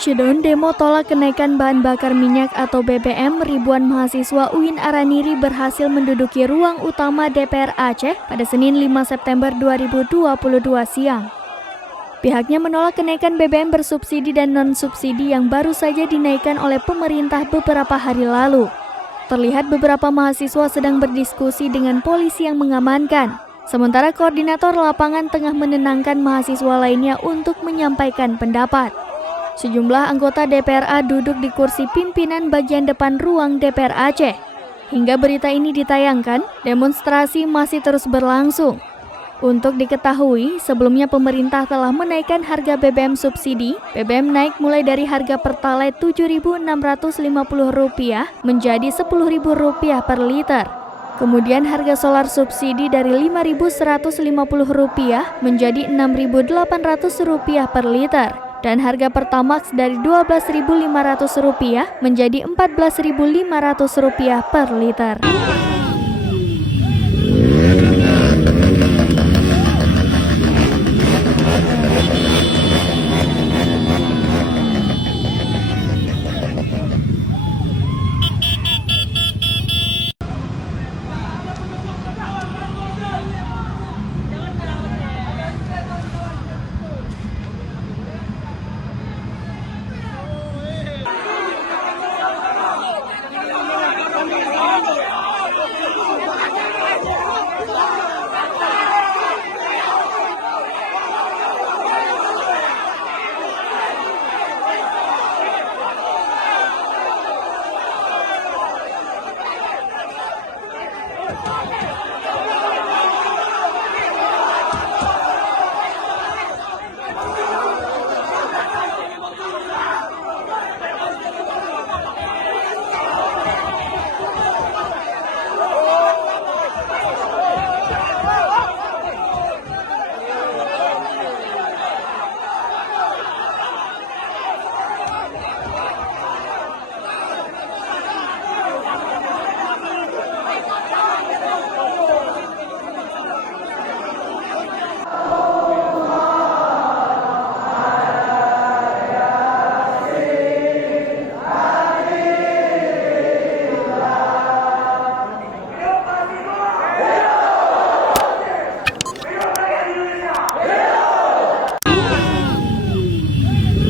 Shutdown demo tolak kenaikan bahan bakar minyak atau BBM, ribuan mahasiswa UIN Araniri berhasil menduduki ruang utama DPR Aceh pada Senin 5 September 2022 siang. Pihaknya menolak kenaikan BBM bersubsidi dan non-subsidi yang baru saja dinaikkan oleh pemerintah beberapa hari lalu. Terlihat beberapa mahasiswa sedang berdiskusi dengan polisi yang mengamankan, sementara koordinator lapangan tengah menenangkan mahasiswa lainnya untuk menyampaikan pendapat. Sejumlah anggota DPRA duduk di kursi pimpinan bagian depan ruang DPR Aceh. Hingga berita ini ditayangkan, demonstrasi masih terus berlangsung. Untuk diketahui, sebelumnya pemerintah telah menaikkan harga BBM subsidi. BBM naik mulai dari harga Pertalite Rp7.650 menjadi Rp10.000 per liter. Kemudian harga solar subsidi dari Rp5.150 menjadi Rp6.800 per liter. Dan harga Pertamax dari Rp12.500 menjadi Rp14.500 per liter.